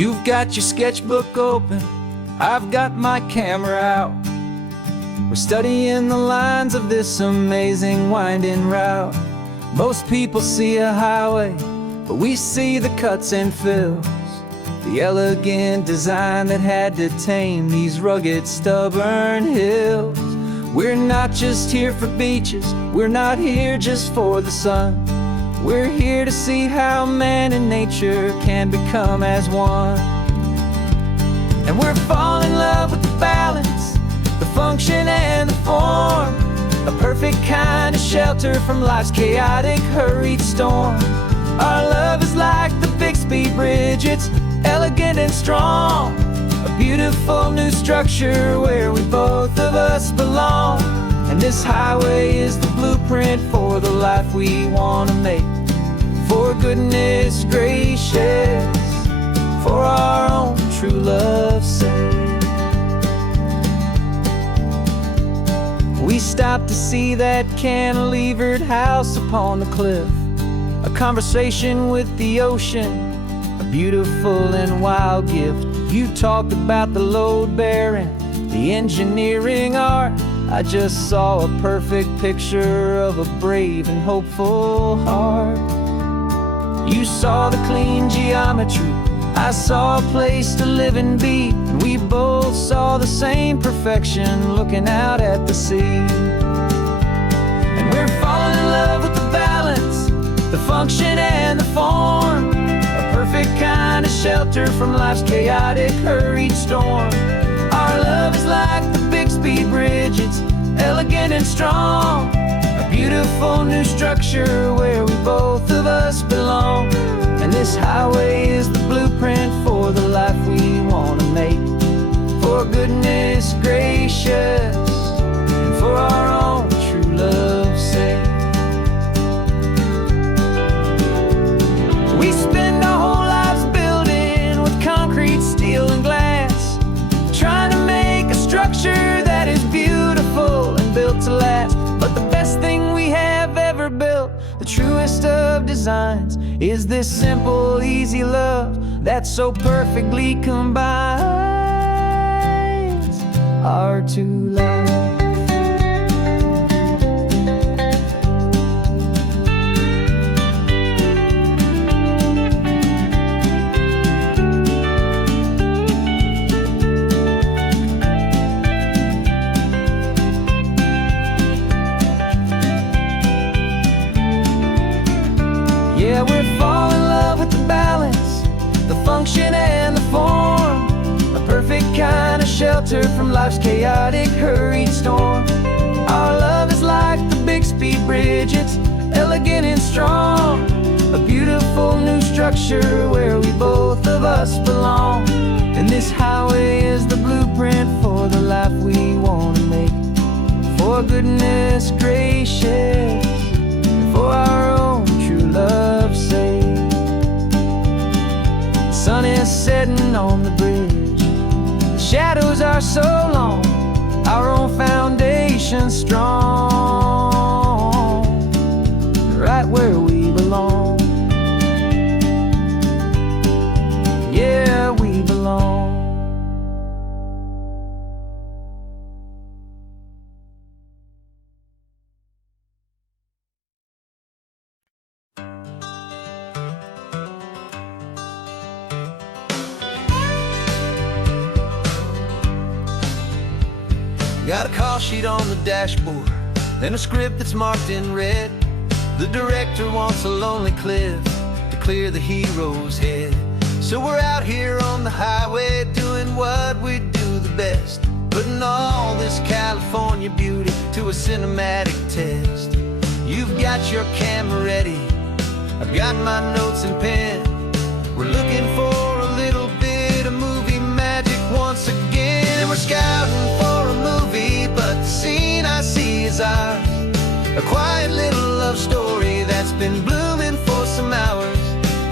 You've got your sketchbook open, I've got my camera out. We're studying the lines of this amazing winding route. Most people see a highway, but we see the cuts and fills, the elegant design that had to tame these rugged, stubborn hills. We're not just here for beaches, we're not here just for the sun. We're here to see how man and nature can become as one. And we're falling in love with the balance, the function and the form, a perfect kind of shelter from life's chaotic, hurried storm. Our love is like the Bixby Bridge, it's elegant and strong, a beautiful new structure where we both of us belong. And this highway is the blueprint for the life we want to make. For goodness gracious, for our own true love's sake. We stopped to see that cantilevered house upon the cliff, a conversation with the ocean, a beautiful and wild gift. You talked about the load bearing, the engineering art. I just saw a perfect picture of a brave and hopeful heart. You saw the clean geometry, I saw a place to live and be, and we both saw the same perfection looking out at the sea. And we're falling in love with the balance, the function and the form, a perfect kind of shelter from life's chaotic, hurried storm. Our love is like the Bixby Bridge, it's elegant and strong, a beautiful new structure where we both of us belong. And this highway is the blueprint for the life we want to make. For goodness gracious, and for our own true love's sake. We spend our whole lives building with concrete, steel and glass, trying to make a structure that is beautiful and built to last. But the best thing we have ever built, the truest of designs, is this simple, easy love that so perfectly combines our two lives. Yeah, we're falling in love with the balance, the function and the form, a perfect kind of shelter from life's chaotic, hurried storm. Our love is like the Bixby Bridge, it's elegant and strong, a beautiful new structure where we both of us belong. And this highway is the blueprint for the life we want to make. For goodness gracious, and for our own true love's sake. The sun is setting on the bridge, the shadows are so long, our own foundation strong, right where we belong. Yeah, we belong. Got a call sheet on the dashboard and a script that's marked in red. The director wants a lonely cliff to clear the hero's head. So we're out here on the highway doing what we do the best, putting all this California beauty to a cinematic test. You've got your camera ready, I've got my notes and pen. We're looking for a little bit of movie magic once again. And we're scouting for a movie, but the scene I see is ours, a quiet little love story that's been blooming for some hours.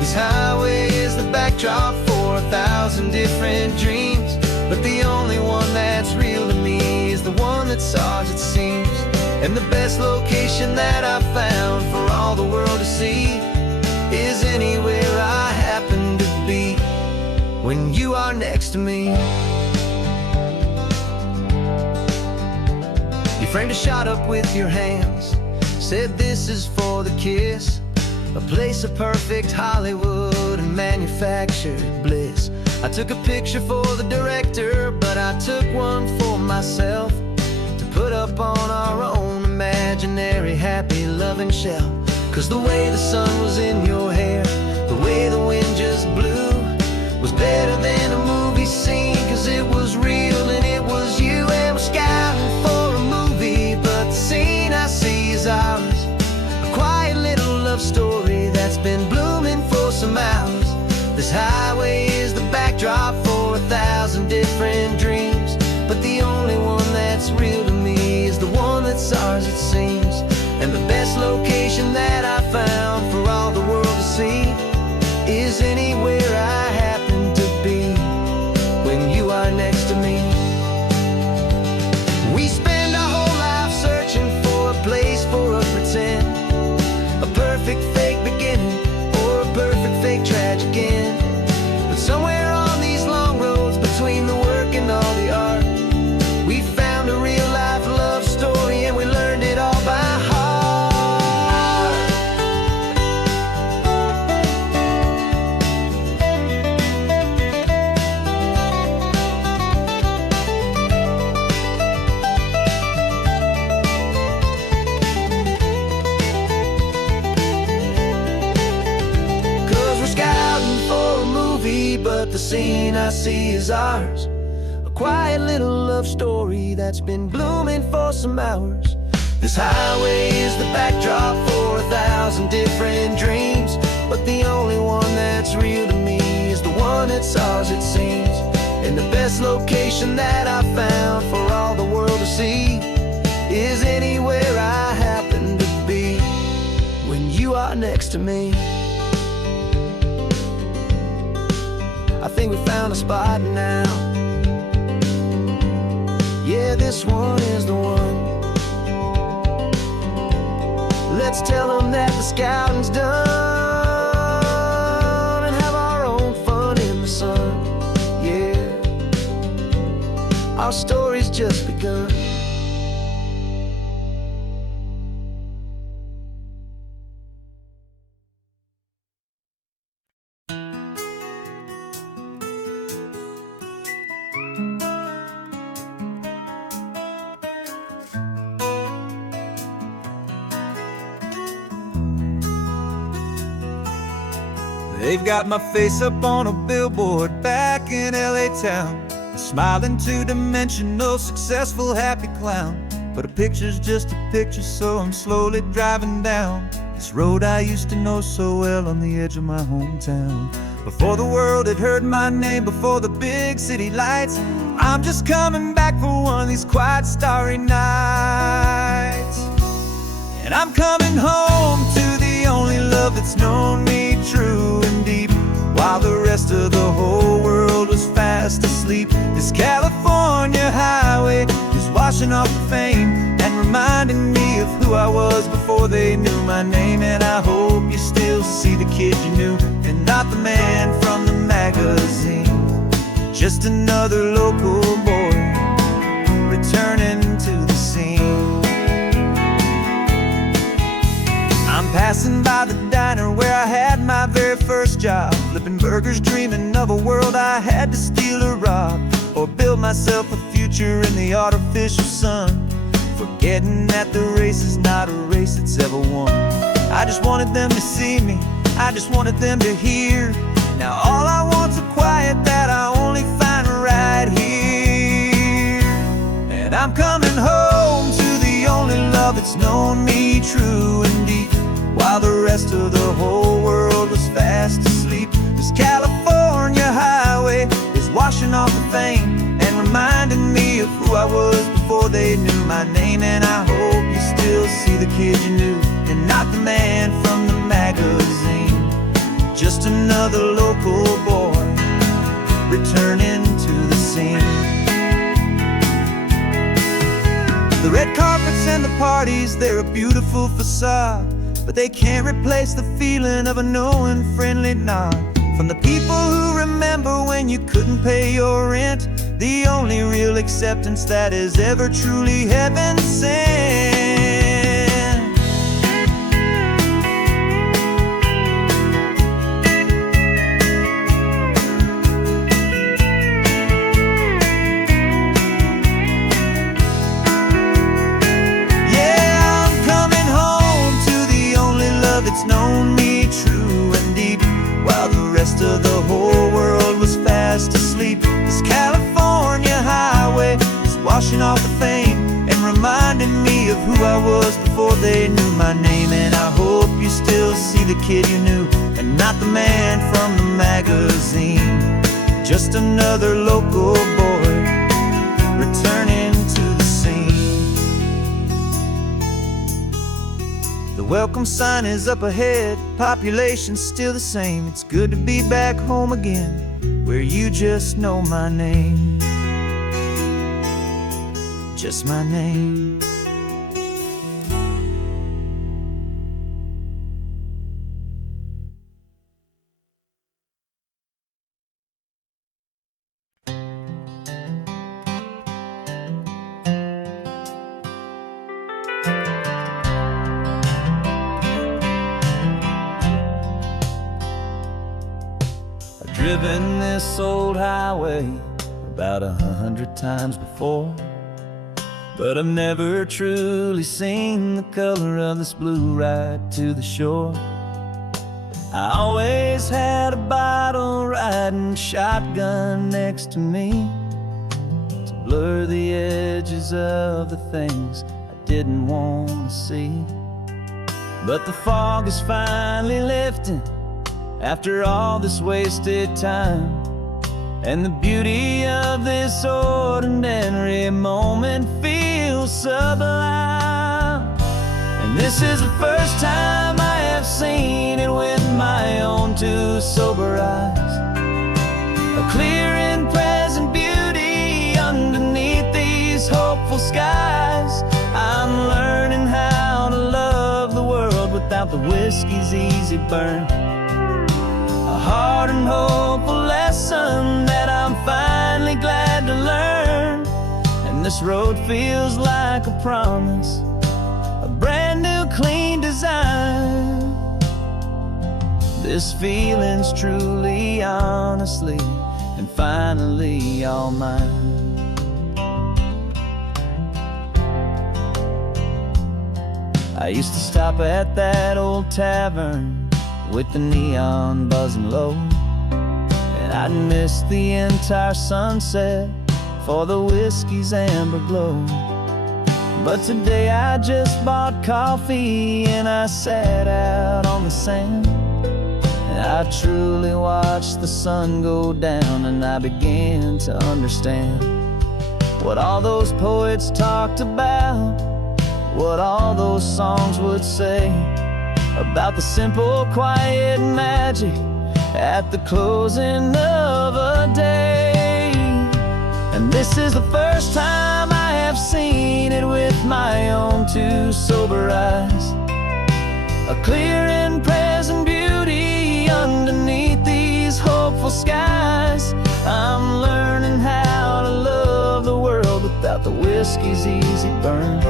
This highway is the backdrop for 1,000 different dreams, but the only one that's real to me is the one that's ours, it seems. And the best location that I've found for all the world to see is anywhere I happen to be. when you are next to me. You framed a shot up with your hands, said this is for the kiss, a place of perfect Hollywood and manufactured bliss. I took a picture for the director, but I took one for myself to put up on our own imaginary happy loving shelf. 'Cause the way the sun was in your hair, the way the wind just blew, was better than a movie scene. 'Cause it was real and it was you, and we're scouting for a movie, but the scene I see is ours. A quiet little love story that's been blooming for some hours. This highway is the backdrop for 1,000 different dreams, but the only one that's real to me is the one that's ours, it seems. And the best location that I found for all the world to see is anywhere I happen to be when you are next to me. We spend our whole life searching for a place for a pretend, a perfect fake beginning or a perfect fake tragic end. But somewhere on these long roads between the work and all the art, we found a real life love story, and we learned it all by heart. 'Cause we're scouting for a movie, but the scene I see is ours. A quiet little love story that's been blooming for some hours. This highway is the backdrop for 1,000 different dreams, but the only one that's real to me is the one that's ours, it seems. And the best location that I found for all the world to see is anywhere I happen to be when you are next to me. I think we found a spot now. Yeah, this one is the one. Let's tell them that the scouting's done and have our own fun in the sun. Yeah, our story's just begun. They've got my face up on a billboard back in LA town, a smiling two-dimensional, successful, happy clown. But a picture's just a picture, so I'm slowly driving down this road I used to know so well on the edge of my hometown. Before the world had heard my name, before the big city lights, I'm just coming back for one of these quiet, starry nights. And I'm coming home to the only love that's known me true and deep, while the rest of the whole world was fast asleep. This California highway is washing off the fame and reminding me of who I was before they knew my name. And I hope you still see the kid you knew, and not the man from the magazine. Just another local boy returning to the scene. I'm passing by the diner where I had my very first job, flipping burgers, dreaming of a world I had to steal or rob, or build myself a future in the artificial sun, forgetting that the race is not a race that's ever won. I just wanted them to see me, I just wanted them to hear. Now all I want's a quiet that I only find right here. And I'm coming home to the only love that's known me true and deep, while the rest of the whole world was fast asleep. This California highway is washing off the fame and reminding me of who I was before they knew my name. And I hope you still see the kid you knew, and not the man from the magazine. Just another local boy returning to the scene. The red carpets and the parties, they're a beautiful facade, but they can't replace the feeling of a knowing friendly nod From the people who remember when you couldn't pay your rent, the only real acceptance that is ever truly heaven sent. Yeah, I'm coming home to the only love that's known me true and deep, while the rest of the whole world was fast asleep. This California highway is washing off the fame and reminding me of who I was before they knew my name. And I hope you still see the kid you knew, and not the man from the magazine. Just another local boy returning to the scene. The welcome sign is up ahead, population's still the same. It's good to be back home again, where you just know my name. Just my name. I've driven this old highway about 100 times before, but I've never truly seen the color of this blue right to the shore. I always had a bottle riding shotgun next to me to blur the edges of the things I didn't want to see. But the fog is finally lifting after all this wasted time, and the beauty of this ordinary moment feels sublime. And this is the first time I have seen it with my own two sober eyes. A clear and present beauty underneath these hopeful skies. I'm learning how to love the world without the whiskey's easy burn. A hard and hopeful lesson that I'm finally glad to learn. And this road feels like a promise, a brand new clean design. This feeling's truly, honestly, and finally all mine. I used to stop at that old tavern with the neon buzzing low, and I'd miss the entire sunset for the whiskey's amber glow. But today I just bought coffee and I sat out on the sand, and I truly watched the sun go down, and I began to understand what all those poets talked about, what all those songs would say about the simple, quiet magic at the closing of a day. And this is the first time I have seen it with my own two sober eyes. A clear and present beauty underneath these hopeful skies. I'm learning how to love the world without the whiskey's easy burn.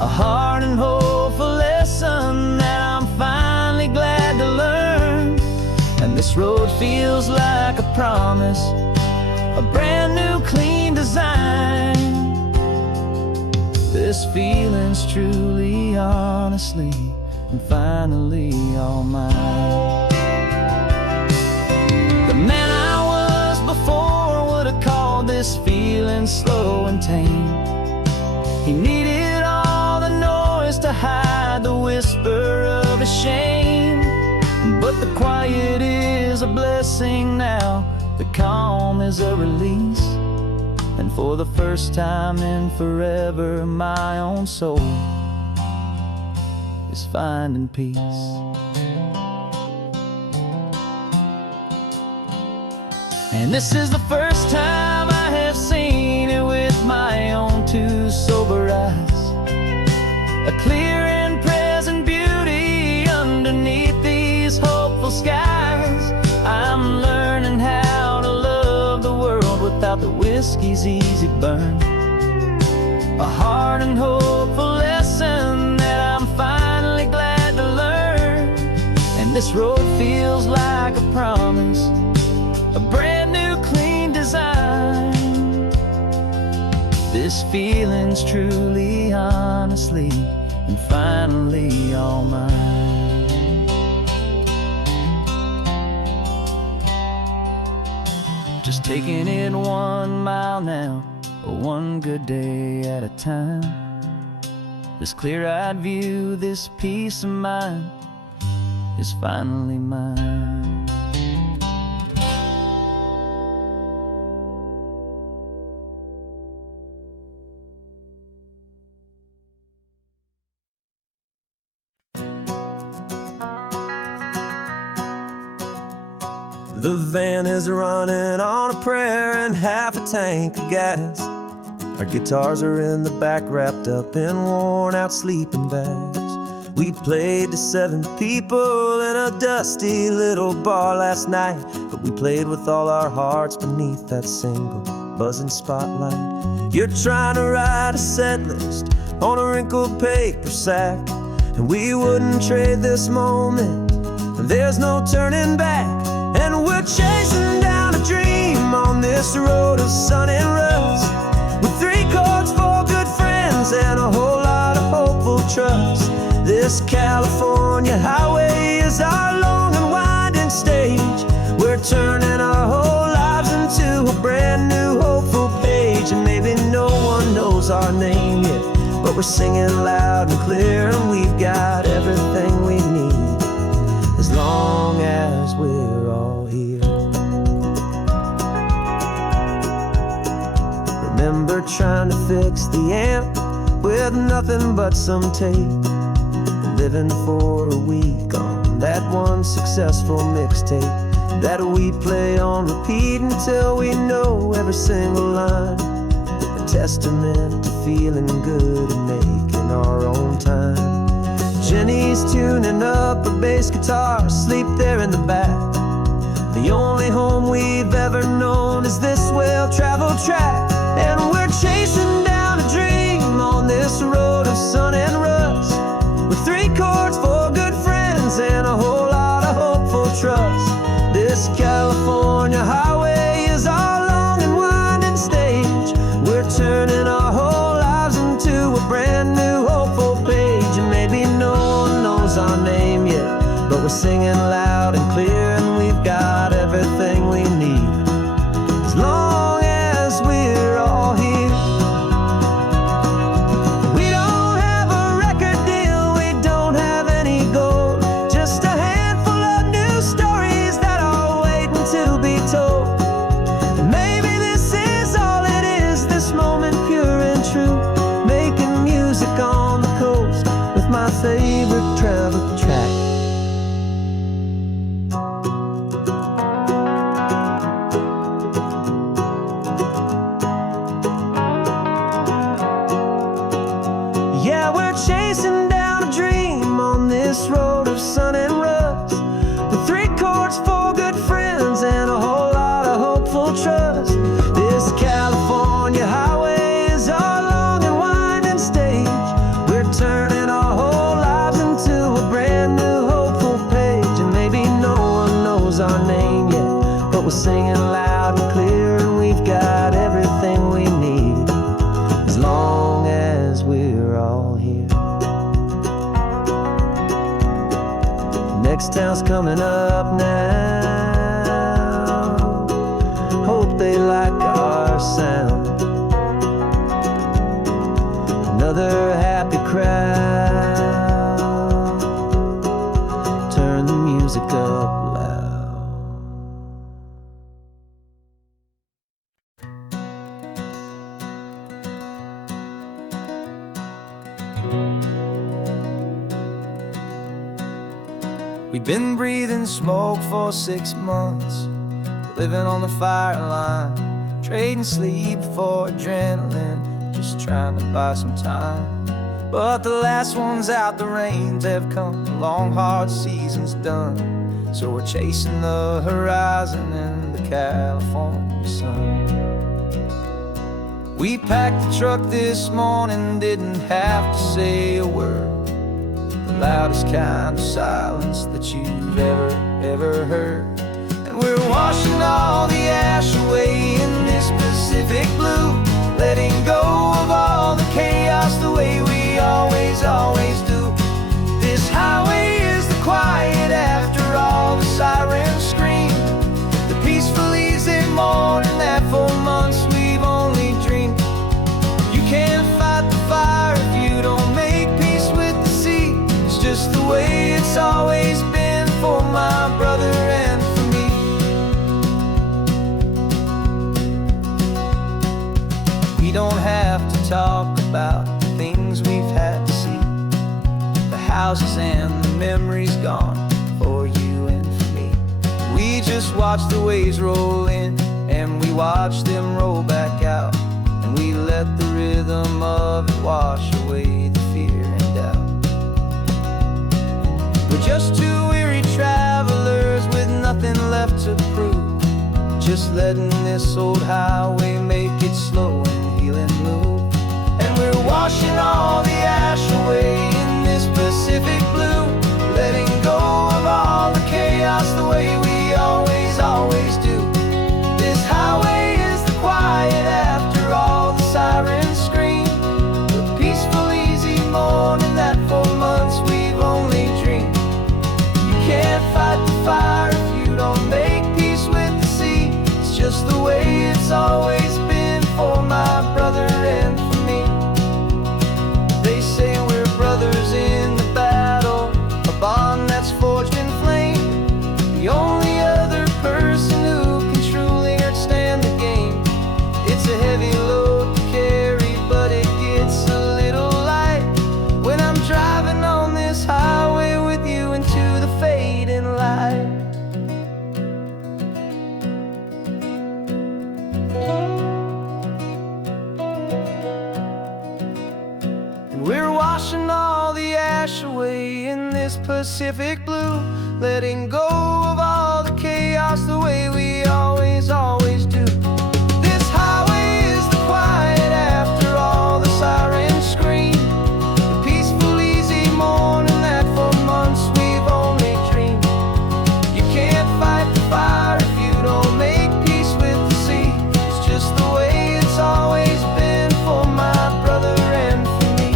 A hard and hopeful lesson that I'm finally glad to learn. And this road feels like a promise, a brand new clean design. This feeling's truly, honestly, and finally all mine. The man I was before would have called this feeling slow and tame. He needed all the noise to hide the whisper of his shame. But the quiet is a blessing now, the calm is a release. And for the first time in forever, my own soul is finding peace. And this is the first time I have seen it with my own two sober eyes. A clear and present beauty underneath these hopeful skies. whiskey's easy burn. A hard and hopeful lesson that I'm finally glad to learn. And this road feels like a promise, a brand new clean design. This feeling's truly, honestly, and finally all mine. Just taking it 1 mile now, one good day at a time. This clear-eyed view, this peace of mind is finally mine. The van is running on a prayer and half a tank of gas. Our guitars are in the back, wrapped up in worn-out sleeping bags. We played to 7 people in a dusty little bar last night, but we played with all our hearts beneath that single buzzing spotlight. You're trying to write a set list on a wrinkled paper sack, and we wouldn't trade this moment. There's no turning back, and we're chasing down a dream on this road of sun and rust, with 3 chords, 4 good friends, and a whole lot of hopeful trust. This California highway is our long and winding stage. We're turning our whole lives into a brand new hopeful page. And maybe no one knows our name yet, but we're singing loud and clear, and we've got everything we need, as long as we're all here. Remember trying to fix the amp with nothing but some tape, living for a week on that one successful mixtape that we play on repeat until we know every single line. A testament to feeling good and making our own time. Jenny's tuning up her bass guitar, asleep there in the back. The only home we've ever known is this well-traveled track, and we're chasing down a dream on this road of sun and rust, with 3 chords, 4 good friends, and a whole lot of hopeful trust. This California highway is our long and winding stage. We're turning our whole lives into a brand new hopeful page. And maybe no one knows our name yet, but we're singing loud and clear, and we've got everything we need, as long as we're all here. Favorite travel track. Yeah, we're chasing down a dream on this road of sun and rust, with 3 chords, 4 good friends, and a whole lot of hopeful trust. This California highway is our long and winding stage. We're turning our whole our name yet, but we're singing loud and clear, and we've got everything we need, as long as we're all here. Next town's coming up now, hope they like our sound. Another happy crowd, turn the music up. We've been breathing smoke for 6 months, living on the fire line, trading sleep for adrenaline, just trying to buy some time. But the last one's out, the rains have come, the long hard season's done, so we're chasing the horizon in the California sun. We packed the truck this morning, didn't have to say a word. The loudest kind of silence that you've ever heard. And we're washing all the ash away in this Pacific blue, letting go of all the chaos the way we always do. This highway is the quiet after all the sirens scream, the peaceful easy morning that for months we've only dreamed. You can't fight the fire if you don't make peace with the sea. It's just the way it's always been for my brother and for me. We don't have to talk about the things we've had to see, the houses and the memories gone for you and for me. We just watch the waves roll in and we watch them roll back out, and we let the rhythm of it wash away the fear and doubt. We're just two weary travelers with nothing left to prove, just letting this old highway make it slow and heal and move. And we're washing all the ash away in this Pacific blue, letting go of all the chaos the way we always do. This highway is the quiet after all the sirens scream, the peaceful easy morning that for months we've only dreamed. You can't fight the fire if you don't make peace with the sea. It's just the way it's always been for my brother and for me. They say we're brothers in the battle, a bond that's forged in flame. The only other person who can truly understand the game. It's a heavy load to carry, but it gets a little light when I'm driving on this highway with you into the fading light. And we're washing all the ash away in this Pacific blue, letting go of all the chaos the way we always do. This highway is the quiet after all the sirens scream, the peaceful easy morning that for months we've only dreamed. You can't fight the fire if you don't make peace with the sea. It's just the way it's always been for my brother and for me.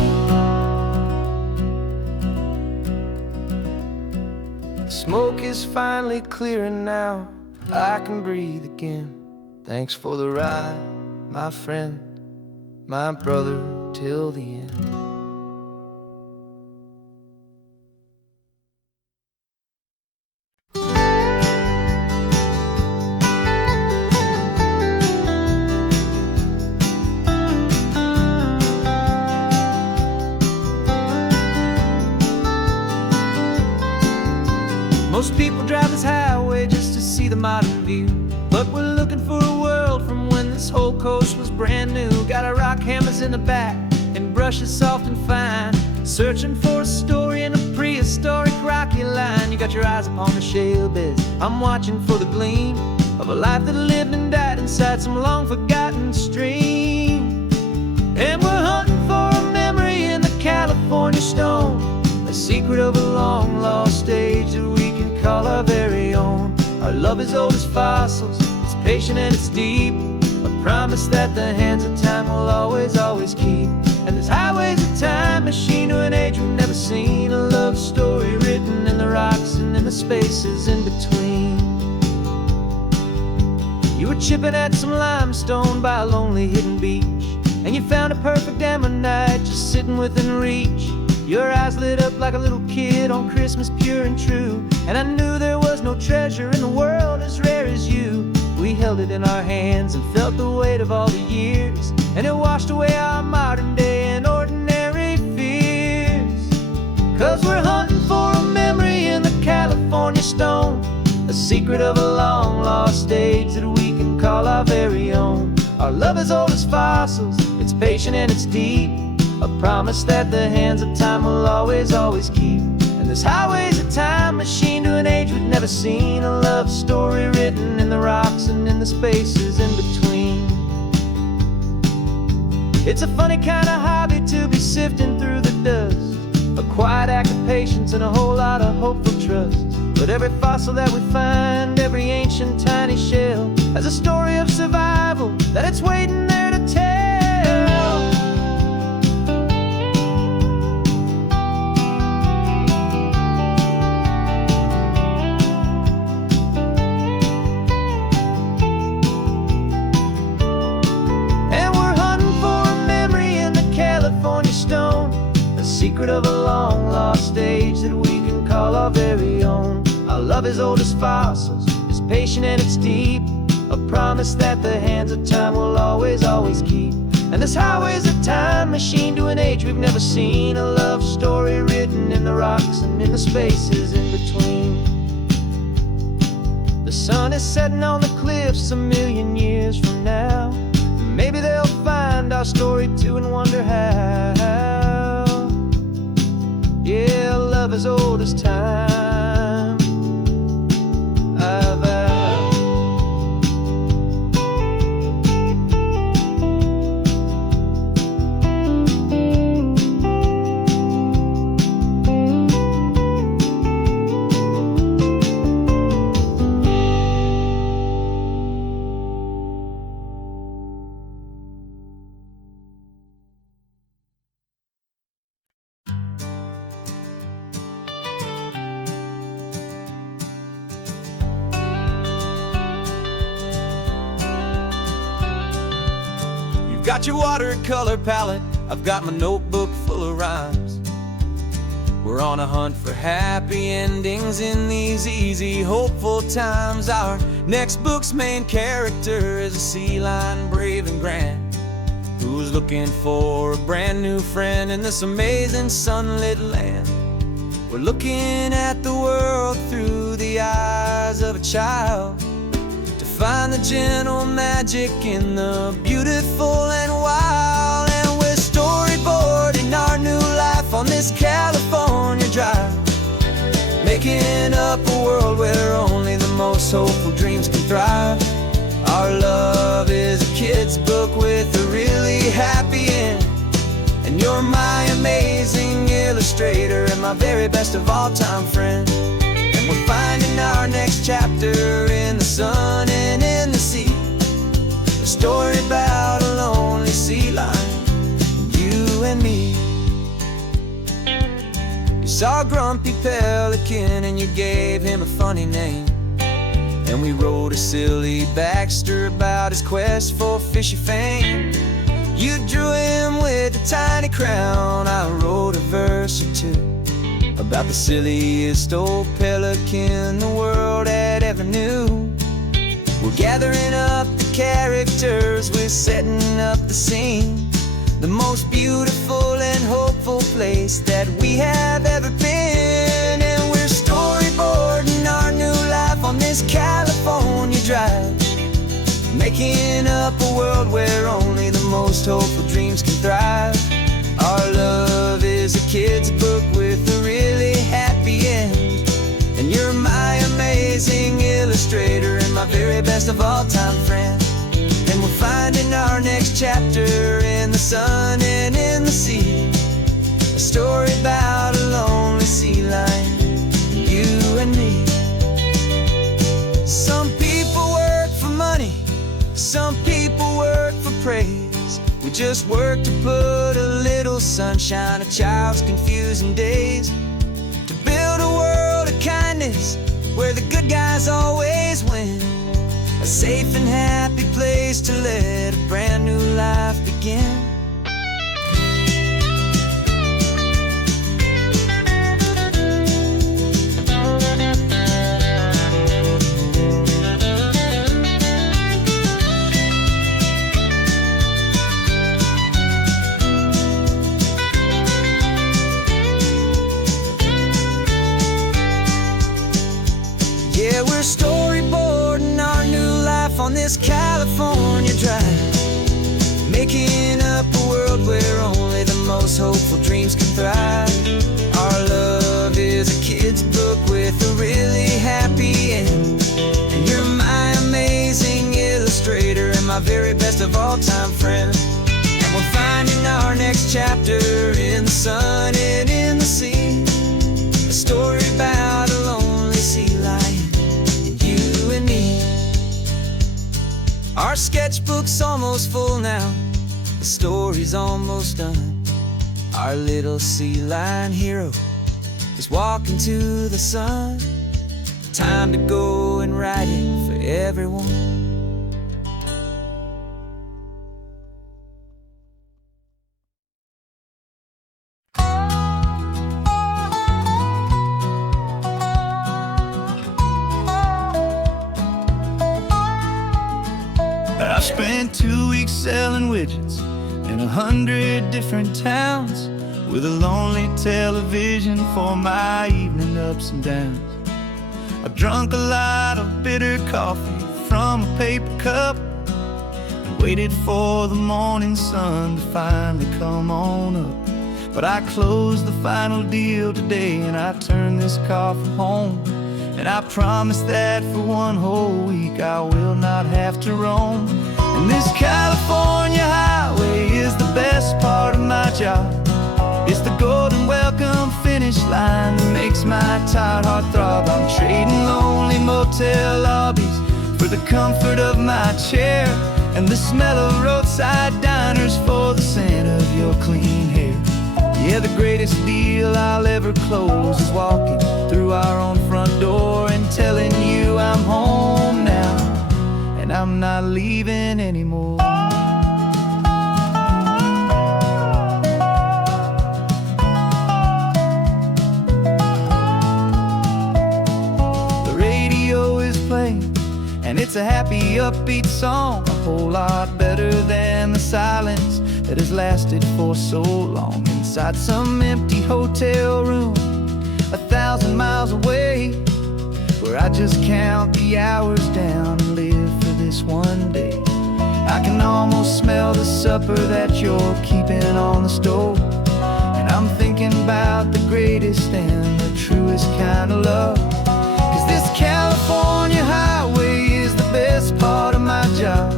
The smoke is finally clearing now, I can breathe again. Thanks for the ride, my friend, my brother, till the end. Most people drive this highway just to see the modern view, but we're looking for a world from when this whole coast was brand new. Got our rock hammers in the back and brushes soft and fine, searching for a story in a prehistoric rocky line. You got your eyes upon the shale beds, I'm watching for the gleam of a life that lived and died inside some long forgotten stream. And we're hunting for a memory in the California stone, a secret of a long lost age that we can call our very own. Our love is old as fossils, it's patient and it's deep, a promise that the hands of time will always keep. And this highway's a time machine to an age we've never seen, a love story written in the rocks and in the spaces in between. You were chipping at some limestone by a lonely hidden beach, and you found a perfect ammonite just sitting within reach. Your eyes lit up like a little kid on Christmas, pure and true, and I knew there was no treasure in the world as rare as you. We held it in our hands and felt the weight of all the years, and it washed away our modern day and ordinary fears. 'Cause we're hunting for a memory in the California stone, a secret of a long lost age that we can call our very own. Our love is old as fossils, it's patient and it's deep, a promise that the hands of time will always keep. And this highway's a time machine to an age we've never seen, a love story written in the rocks and in the spaces in between. It's a funny kind of hobby to be sifting through the dust, a quiet act of patience and a whole lot of hopeful trust. But every fossil that we find, every ancient tiny shell, has a story of survival that it's waiting there to tell. And we're hunting for a memory in the California stone, the secret of a long lost age that we can call our very own. Our love is old as fossils, it's patient and it's deep, a promise that the hands of time will always, always keep. And this highway's a time machine to an age we've never seen, a love story written in the rocks and in the spaces in between. The sun is setting on the cliffs a million years from now. Maybe they'll find our story too and wonder how. Yeah, love as old as time. I vow. Got your watercolor palette, I've got my notebook full of rhymes. We're on a hunt for happy endings in these easy, hopeful times. Our next book's main character is a sea lion, brave and grand, who's looking for a brand new friend in this amazing sunlit land. We're looking at the world through the eyes of a child, find the gentle magic in the beautiful and wild. And we're storyboarding our new life on this California drive, making up a world where only the most hopeful dreams can thrive. Our love is a kid's book with a really happy end, and you're my amazing illustrator and my very best of all time friend. And we're finding our next chapter in the sun and in the sea, a story about a lonely sea lion, you and me. You saw a grumpy pelican and you gave him a funny name, and we wrote a silly Baxter about his quest for fishy fame. You drew him with a tiny crown, I wrote a verse or two about the silliest old pelican the world had ever knew. We're gathering up the characters, we're setting up the scene, the most beautiful and hopeful place that we have ever been. And we're storyboarding our new life on this California drive, making up a world where only the most hopeful dreams can thrive. Our love is a kid's book with a really happy end, and you're my amazing illustrator and my very best of all time friend. And we're finding our next chapter in the sun and in the sea, a story about a lonely sea lion, you and me. Some people work for money, some people work for praise. We just work to put a little sunshine in a child's confusing days, to build a world of kindness where the good guys always win, a safe and happy place to let a brand new life begin. Yeah, we're storyboarding our new life on this California drive, making up a world where only the most hopeful dreams can thrive. Our love is a kid's book with a really happy end, and you're my amazing illustrator and my very best of all time friend. And we'll find our next chapter in the sun and in the sea. A story about a lonely sea lion and you and me. Our sketchbook's almost full now, the story's almost done. Our little sea lion hero is walking to the sun. Time to go and write it for everyone. I spent 2 weeks selling widgets in 100 different towns, with a lonely television for my evening ups and downs. I've drunk a lot of bitter coffee from a paper cup and waited for the morning sun to finally come on up. But I closed the final deal today and I turned this car for home. And I promise that for one whole week I will not have to roam. And this California highway is the best part of my job. It's the golden welcome finish line that makes my tired heart throb. I'm trading lonely motel lobbies for the comfort of my chair and the smell of roadside diners for the scent of your clean hair. Yeah, the greatest deal I'll ever close is walking through our own front door and telling you I'm home now, and I'm not leaving anymore. The radio is playing, and it's a happy, upbeat song, a whole lot better than the silence that has lasted for so long. Inside some empty hotel room 1,000 miles away, where I just count the hours down and live for this one day. I can almost smell the supper that you're keeping on the stove, and I'm thinking about the greatest and the truest kind of love. 'Cause this California highway is the best part of my job.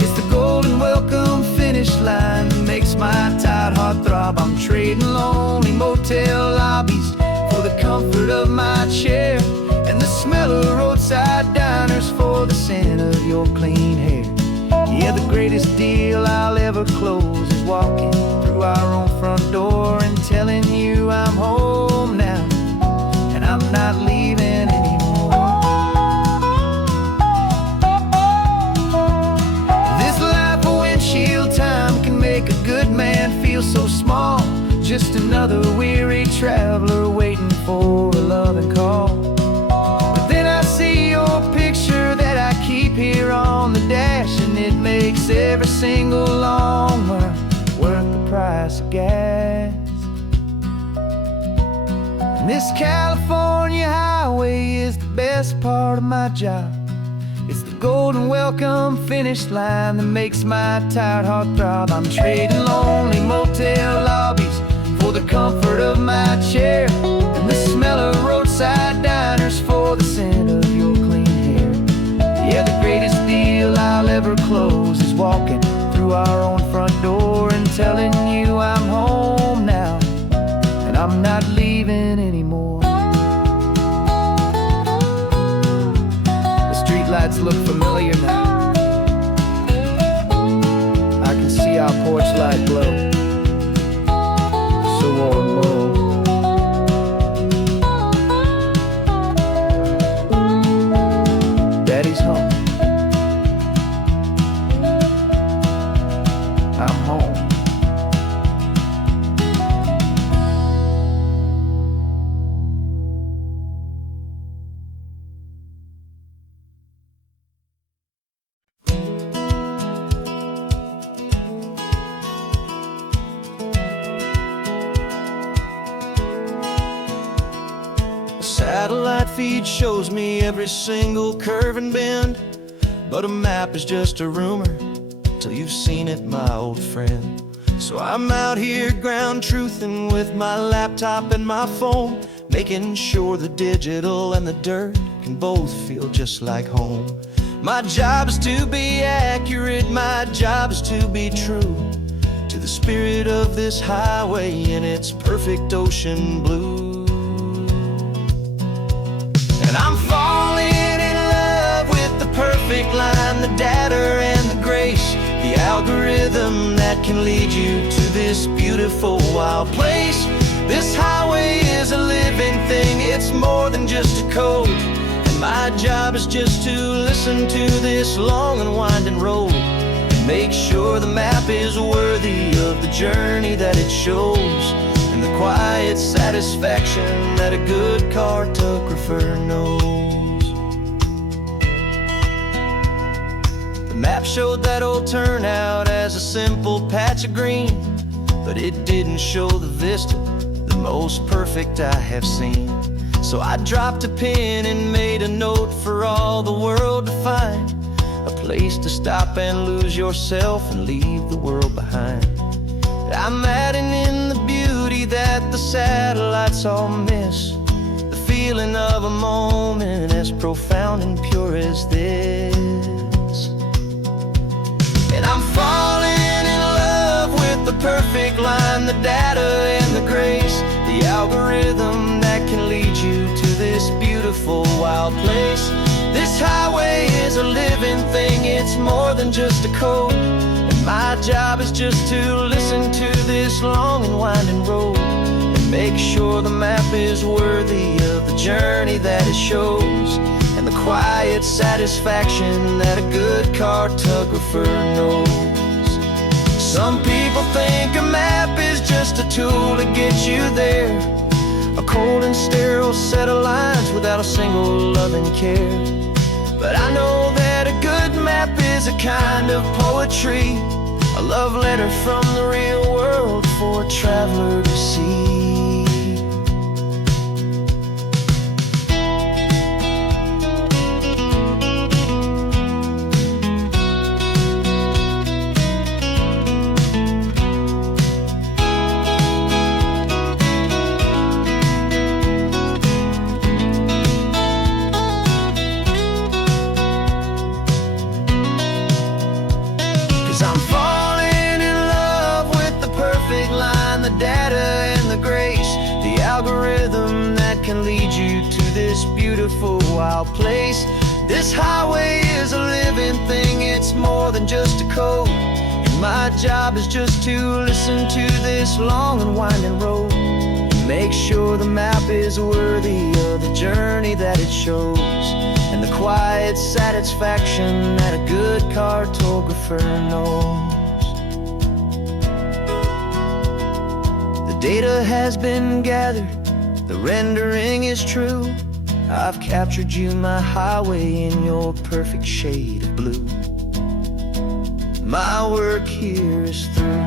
It's the golden welcome finish line that makes my tired heart throb. I'm trading lonely motel lobbies for the comfort of my chair and the smell of roadside diners for the scent of your clean hair. Yeah, the greatest deal I'll ever close is walking through our own front door and telling you I'm home now, and I'm not leaving anymore. This life of windshield time can make a good man feel so small, just another weary traveler waiting for a loving call. But then I see your picture that I keep here on the dash, and it makes every single long mile worth the price of gas. And this California highway is the best part of my job. It's the golden welcome finish line that makes my tired heart throb. I'm trading lonely motel lobbies for the comfort of my chair and the smell of roadside diners for the scent of your clean hair. Yeah, the greatest deal I'll ever close is walking through our own front door and telling you I'm home now, and I'm not leaving anymore. The streetlights look familiar now. I can see our porch light glow, so warm, low. Daddy's home. I'm home. Satellite feed shows me every single curve and bend, but a map is just a rumor till you've seen it, my old friend. So I'm out here ground truthing with my laptop and my phone, making sure the digital and the dirt can both feel just like home. My job is to be accurate, my job is to be true, to the spirit of this highway in its perfect ocean blue. And I'm falling in love with the perfect line, the data and the grace, the algorithm that can lead you to this beautiful wild place. This highway is a living thing, it's more than just a code. And my job is just to listen to this long and winding road and make sure the map is worthy of the journey that it shows, and the quiet satisfaction that a good cartographer knows. The map showed that old turnout as a simple patch of green, but it didn't show the vista, the most perfect I have seen. So I dropped a pin and made a note for all the world to find, a place to stop and lose yourself and leave the world behind. I'm adding in the beauty that the satellites all miss, the feeling of a moment as profound and pure as this. And I'm falling in love with the perfect line, the data and the grace, the algorithm that can lead you to this beautiful wild place. This highway is a living thing, it's more than just a code. And my job is just to listen to this long and winding road and make sure the map is worthy of the journey that it shows, and the quiet satisfaction that a good cartographer knows. Some people think a map is just a tool to get you there, a cold and sterile set of lines without a single loving care. But I know that a good map is a kind of poetry, a love letter from the real world for a traveler to see. 'Cause I'm falling in love with the perfect line, the data and the grace, the algorithm that can lead you to this beautiful wild place. This highway is a living thing, it's more than just a code. And my job is just to listen to this long and winding road and make sure the map is worthy of the journey that it shows, and the quiet satisfaction that a good cartographer knows. The data has been gathered, the rendering is true. I've captured you, my highway, in your perfect shade of blue. My work here is through.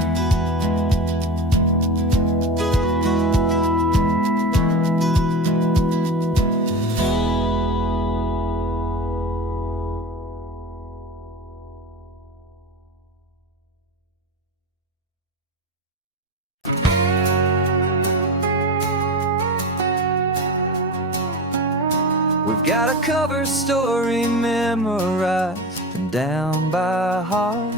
We've got a cover story memorized and down by heart.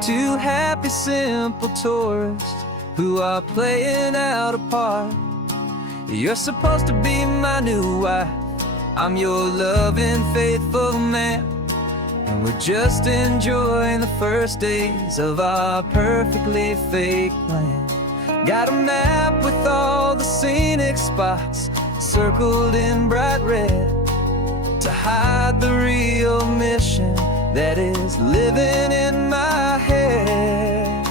Two happy, simple tourists who are playing out a part. You're supposed to be my new wife, I'm your loving, faithful man, and we're just enjoying the first days of our perfectly fake plan. Got a map with all the scenic spots circled in bright red to hide the real mission that is living in my head.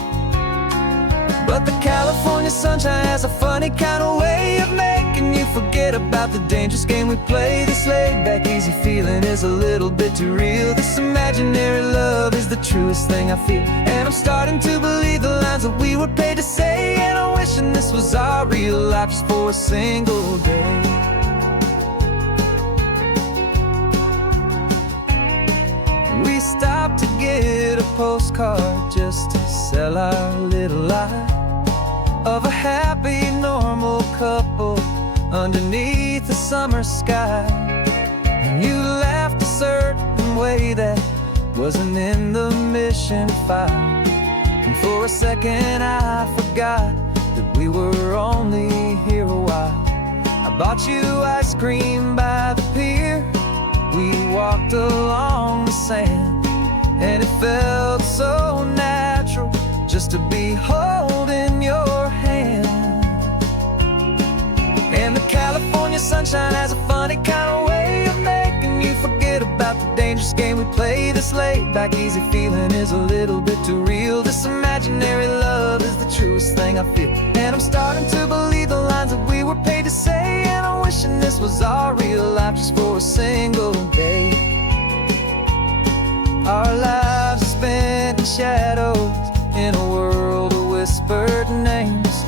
But the California sunshine has a funny kind of way of making you forget about the dangerous game we play. This laid-back, easy feeling is a little bit too real. This imaginary love is the truest thing I feel, and I'm starting to believe the lines that we were paid to say. And I'm wishing this was our real life just for a single day. We stopped to get a postcard just to sell our little lie of a happy, normal couple underneath the summer sky. And you laughed a certain way that wasn't in the mission file, and for a second I forgot that we were only here a while. I bought you ice cream by the pier. We walked along the sand, and it felt so natural just to be holding your hand. And the California sunshine has a funny kind of way of making you forget about the dangerous game we play. This laid back easy feeling is a little bit too real. This imaginary love is the truest thing I feel. And I'm starting to believe the lines that we were paid to say. And I'm wishing this was our real life just for a single day. Our lives are spent in shadows, in a world of whispered names,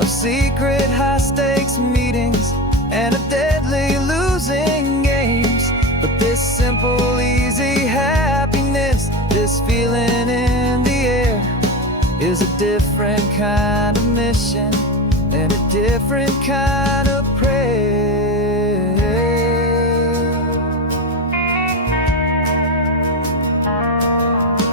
of secret high-stakes meetings and of deadly losing games. But this simple, easy happiness, this feeling in the air, is a different kind of mission and a different kind of prayer.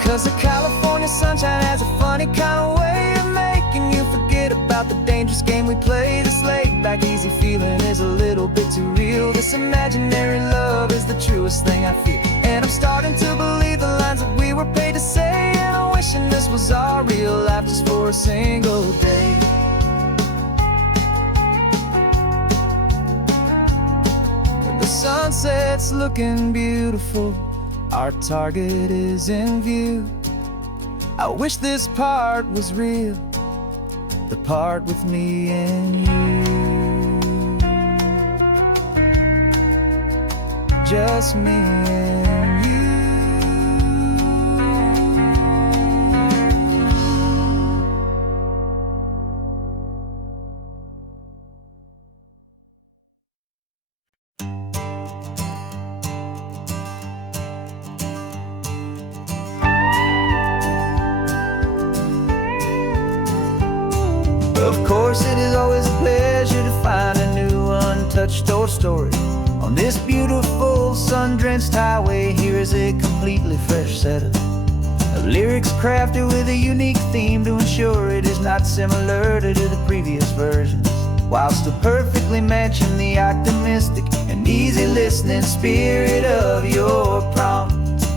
'Cause the California sunshine has a funny kind of way of making you forget about the dangerous game we play. This laid back easy feeling is a little bit too real. This imaginary love is the truest thing I feel. And I'm starting to believe the lines that we were paid to say. And I'm wishing this was our real life just for a single day. The sunset's looking beautiful, our target is in view. I wish this part was real, the part with me and you. Just me and you. Of course, it is always a pleasure to find a new untouched old story. On this beautiful sun-drenched highway, here is a completely fresh set of lyrics crafted with a unique theme to ensure it is not similar to the previous versions, while still perfectly matching the optimistic and easy listening spirit of your prompt.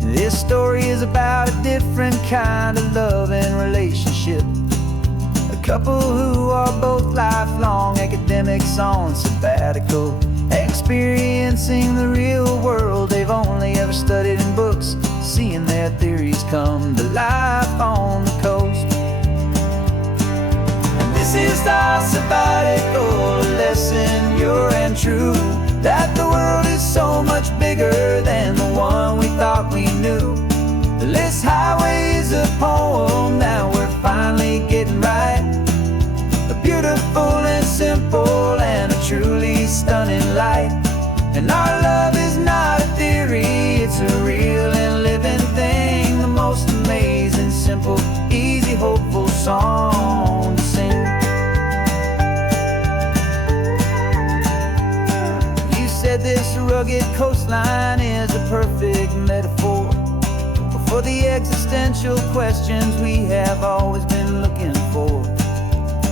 This story is about a different kind of love and relationship. Couple who are both lifelong academics on sabbatical, experiencing the real world they've only ever studied in books, seeing their theories come to life on the coast. And this is our sabbatical lesson, pure and true, that the world is so much bigger than the one we thought we knew. This highway is a poem that we're finally getting right. A beautiful and simple and a truly stunning light. And our love is not a theory, it's a real and living thing. The most amazing, simple, easy, hopeful song to sing. You said this rugged coastline is a perfect metaphor for the existential questions we have always been looking for.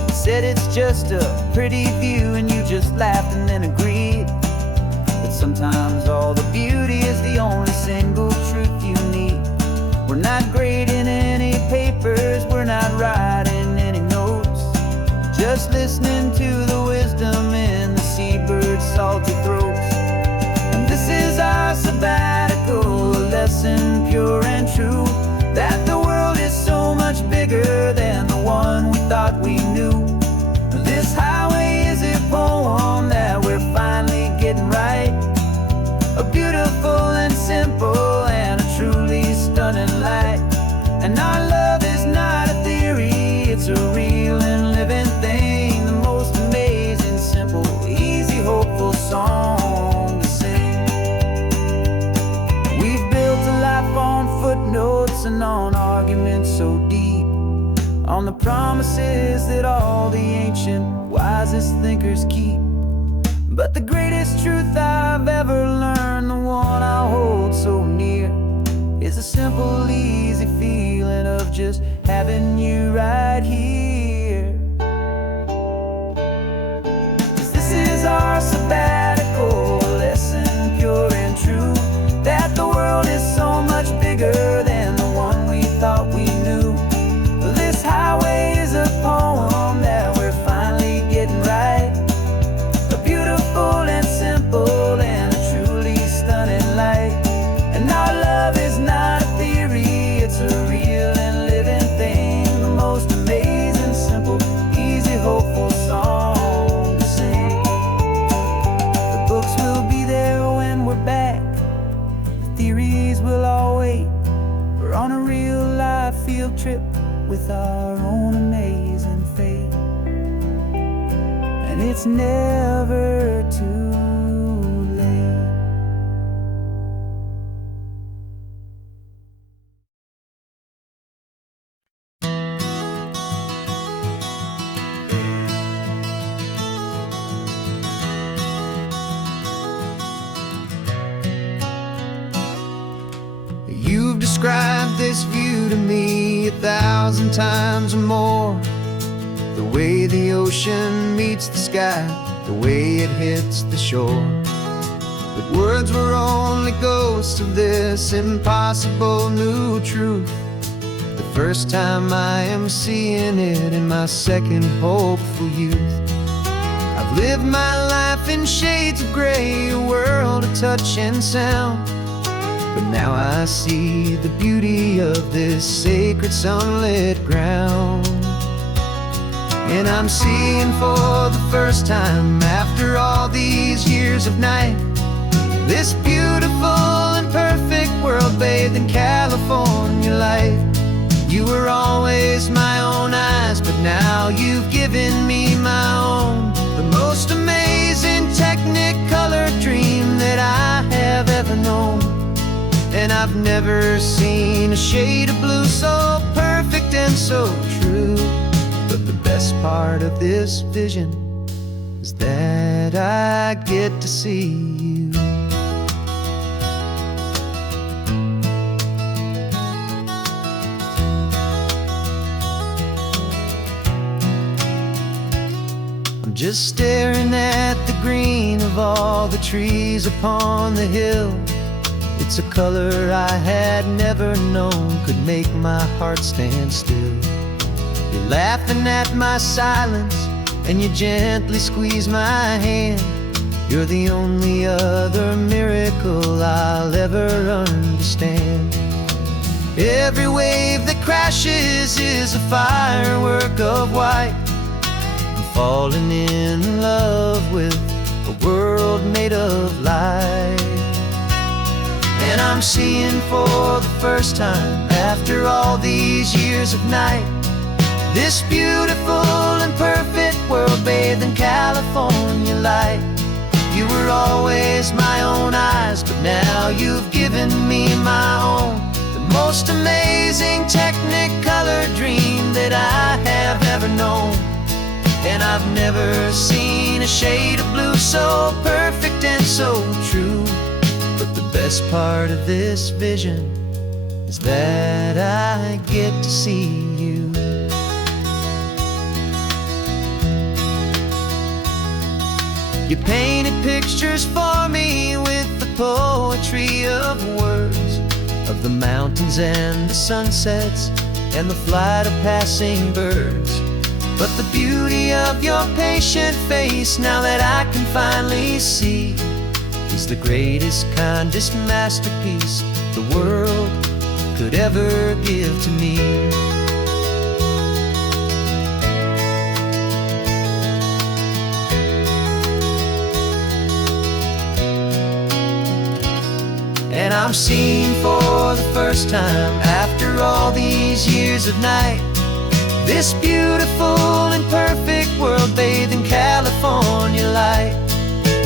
You said it's just a pretty view and you just laughed and then agreed that sometimes all the beauty is the only single truth you need. We're not grading any papers, we're not writing any notes, just listening to the wisdom in the seabird's salty throats. And this is our sabbatical lesson, pure and true, that the world is so much bigger than the one we thought we knew. This highway is a poem that we're finally getting right. A beautiful and simple and a truly stunning light. And our love is not a theory, it's a real and living thing. The most amazing, simple, easy, hopeful song to sing. We've built a life on footnotes and on arguments so deep, on the promises that all the ancient wisest thinkers keep. But the greatest truth I've ever learned, the one I hold so near, is a simple, easy feeling of just having you right here. 'Cause this is our sabbatical lesson, pure and true, that the world is so much bigger than the one we thought we knew. This highway is a poem that we're finally getting right, a beautiful and simple and a truly stunning light. And our love is not a theory, it's a real and living thing, the most amazing, simple, easy, hopeful song to sing. The books will be there when we're back, the theories will all wait. We're on a real life field trip with our own amazing fate, and it's never too late. You've described this view to me 1,000 times or more. The way the ocean meets the sky, the way it hits the shore. But words were only ghosts of this impossible new truth. The first time I am seeing it in my second hopeful youth. I've lived my life in shades of gray, a world of touch and sound. But now I see the beauty of this sacred sunlit ground. And I'm seeing for the first time, after all these years of night, this beautiful and perfect world bathed in California light. You were always my own eyes, but now you've given me my own, the most amazing technicolor dream that I have ever known. And I've never seen a shade of blue so perfect and so true. But the best part of this vision is that I get to see you. I'm just staring at the green of all the trees upon the hill. It's a color I had never known could make my heart stand still. You're laughing at my silence, and you gently squeeze my hand. You're the only other miracle I'll ever understand. Every wave that crashes is a firework of white. I'm falling in love with a world made of light. And I'm seeing for the first time, after all these years of night, this beautiful and perfect world bathed in California light. You were always my own eyes, but now you've given me my own, the most amazing technicolor dream that I have ever known. And I've never seen a shade of blue so perfect and so true. But the best part of this vision is that I get to see you. You painted pictures for me with the poetry of words, of the mountains and the sunsets and the flight of passing birds. But the beauty of your patient face, now that I can finally see, is the greatest, kindest masterpiece the world could ever give to me. And I'm seeing for the first time, after all these years of night, this beautiful and perfect world bathed in California light.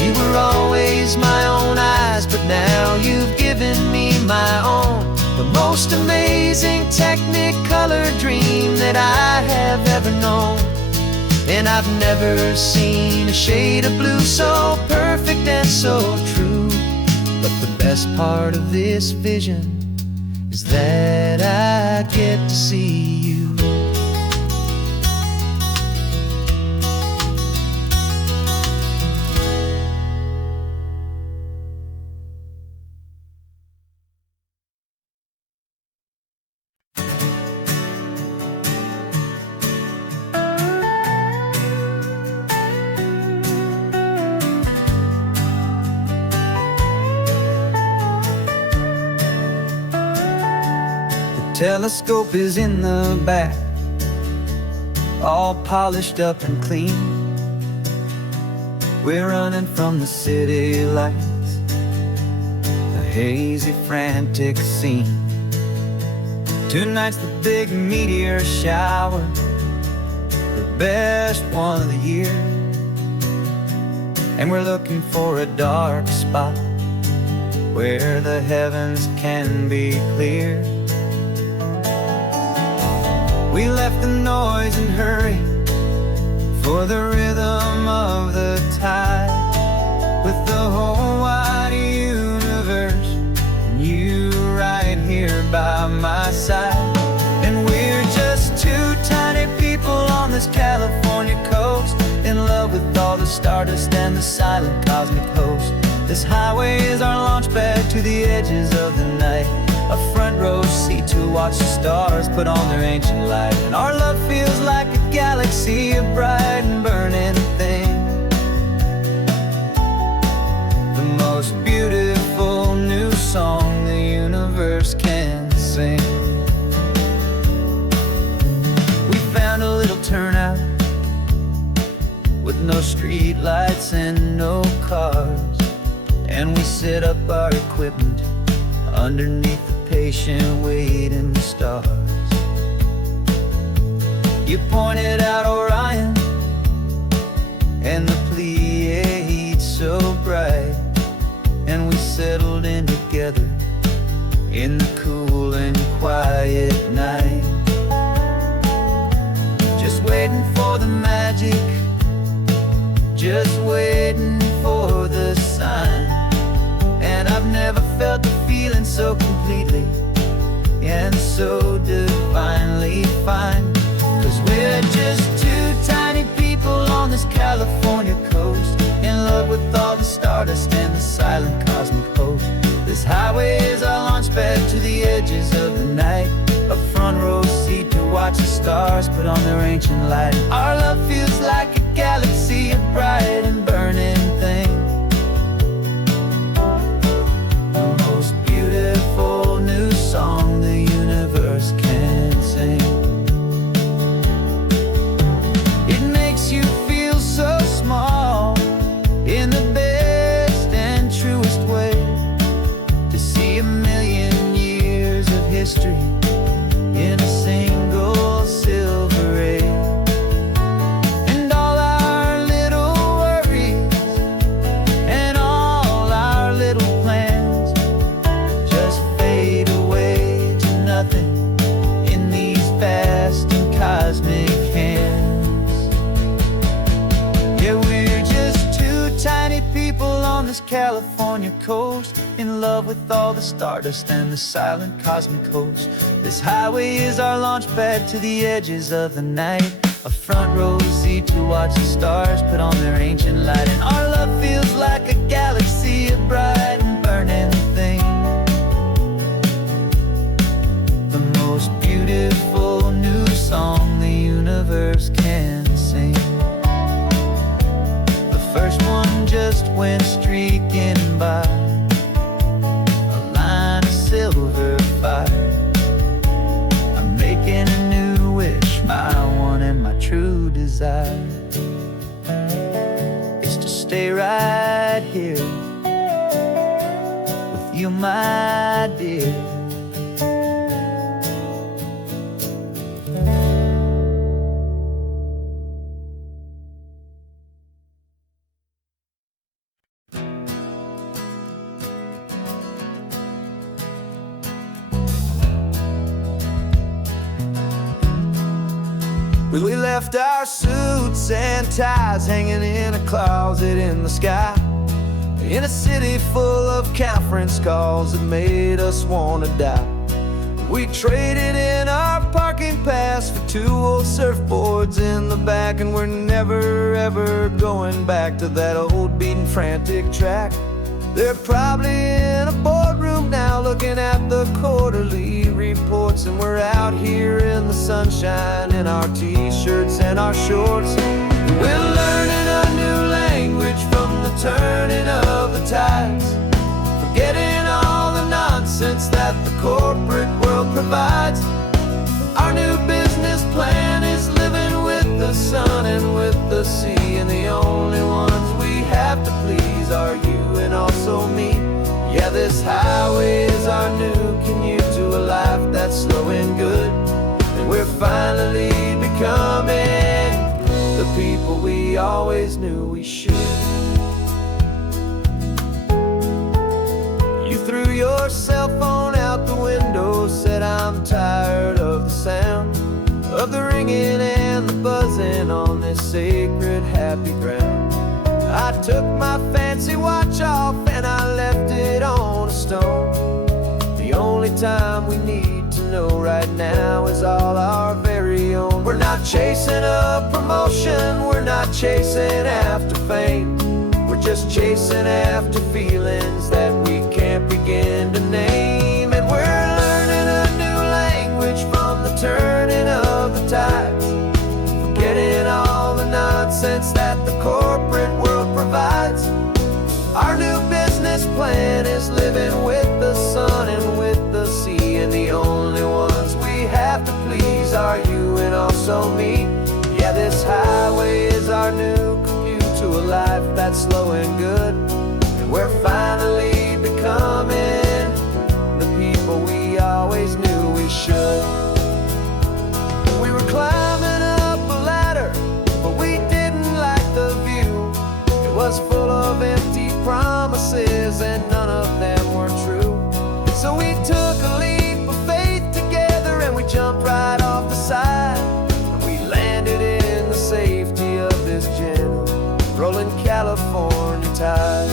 You were always my own eyes, but now you've given me my own, the most amazing technicolor dream that I have ever known. And I've never seen a shade of blue so perfect and so true. But the best part of this vision is that I get to see you. Telescope is in the back, all polished up and clean. We're running from the city lights, a hazy, frantic scene. Tonight's the big meteor shower, the best one of the year. And we're looking for a dark spot where the heavens can be clear. We left the noise and hurry for the rhythm of the tide, with the whole wide universe and you right here by my side. And we're just two tiny people on this California coast, in love with all the stardust and the silent cosmic host. This highway is our launch pad to the edges of the night, a front row seat to watch the stars put on their ancient light. And our love feels like a galaxy, a bright and burning thing, the most beautiful new song the universe can sing. We found a little turnout with no street lights and no cars, and we set up our equipment underneath the patient waiting stars. You pointed out Orion and the Pleiades so bright, and we settled in together in the cool and quiet night, just waiting for the magic, just waiting for the sign. And I've never felt the feeling so completely and so divinely fine. 'Cause we're just two tiny people on this California coast, in love with all the stardust and the silent cosmic host. This highway is our launch pad to the edges of the night, a front row seat to watch the stars put on their ancient light. Our love feels like a galaxy, a bright and burning thing, new song the universe can sing. It makes you feel so small in the best and truest way, to see a million years of history in a single silver ray. And all our little worries and all our little plans just fade away to nothing in these vast and cosmic hands. Yeah, we're just two tiny people on this California coast, in love with all the stardust and the silent cosmic host. This highway is our launch pad to the edges of the night, a front row seat to watch the stars put on their ancient light. And our love feels like a galaxy, a bright and burning thing, the most beautiful new song the universe can sing. The first one just went streaking by, a line of silver fire. I'm making a new wish, my one and my true desire is to stay right here with you, my dear. We left our suits and ties hanging in a closet in the sky, in a city full of conference calls that made us wanna die. We traded in our parking pass for two old surfboards in the back, and we're never ever going back to that old beaten frantic track. They're probably in a boardroom now looking at the quarterly reports, and we're out here in the sunshine in our t-shirts and our shorts. We're learning a new language from the turning of the tides, forgetting all the nonsense nonsense that the corporate world provides. Our new business plan is living with the sun and with the sea, and the only ones we have to please are you and also me. Yeah, this highway is our new commute to a life that's slow and good, and we're finally becoming the people we always knew we should. You threw your cell phone out the window, said I'm tired of the sound of the ringing and the buzzing on this sacred happy ground. I took my fancy watch off and I left it on a stone. The only time we need to know right now is all our very own. We're not chasing a promotion, we're not chasing after fame. We're just chasing after feelings that we can't begin to name. And we're learning a new language from the turning of the tides, forgetting all the nonsense that the corporate world provides. Our new business plan is living with the sun and with the sea, and the only ones we have to please are you and also me. Yeah, this highway is our new commute to a life that's slow and good, and we're finally becoming the people we always knew we should. We were climbing up a ladder, but we didn't like the view. It was full of empty promises and none of them were true. So we took a leap of faith together and we jumped right off the side, and we landed in the safety of this gentle rolling California tide.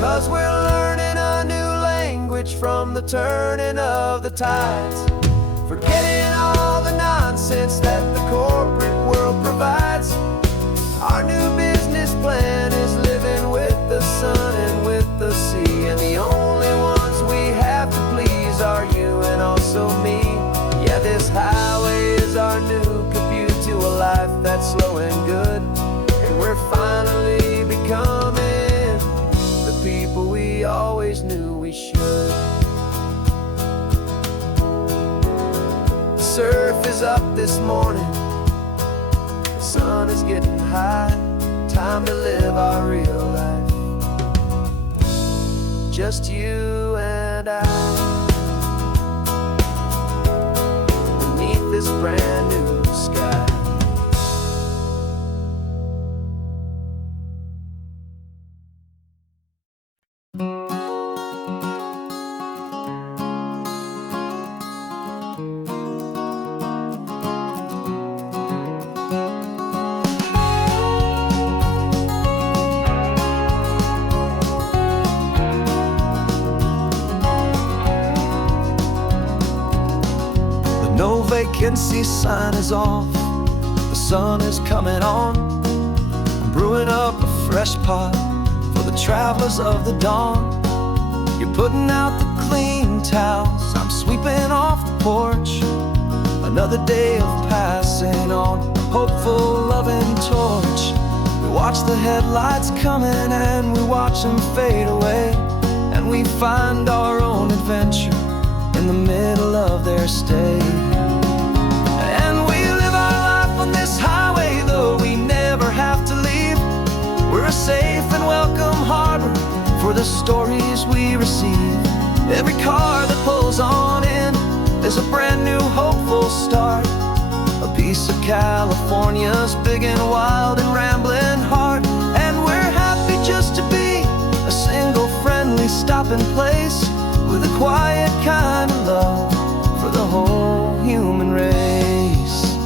'Cause we're learning a new language from the turning of the tides, forgetting all the nonsense that the corporate world provides. Our new business plan is living with the sun and with the sea, and the only ones we have to please are you and also me. Yeah, this highway is our new commute to a life that's slow and good, and we're finally becoming the people we always knew we should. The surf is up this morning, the sun is getting high, time to live our real life, just you and I, beneath this brand new sky. No vacancy sign is off, the sun is coming on. I'm brewing up a fresh pot for the travelers of the dawn. You're putting out the clean towels, I'm sweeping off the porch. Another day of passing on, a hopeful loving torch. We watch the headlights coming and we watch them fade away, and we find our own adventure in the middle of their stay. And we live our life on this highway, though we never have to leave. We're a safe and welcome harbor for the stories we receive. Every car that pulls on in is a brand new hopeful start, a piece of California's big and wild and rambling heart. And we're happy just to be a single friendly stopping place, with a quiet kind of love for the whole human race.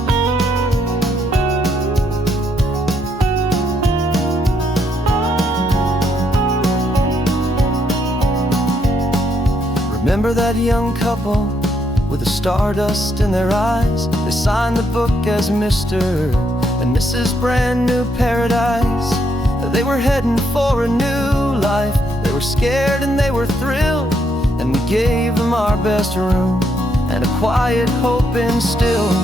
Remember that young couple with the stardust in their eyes? They signed the book as Mr. and Mrs. Brand New Paradise. They were heading for a new life. They were scared and they were thrilled, and we gave them our best room and a quiet hope instilled.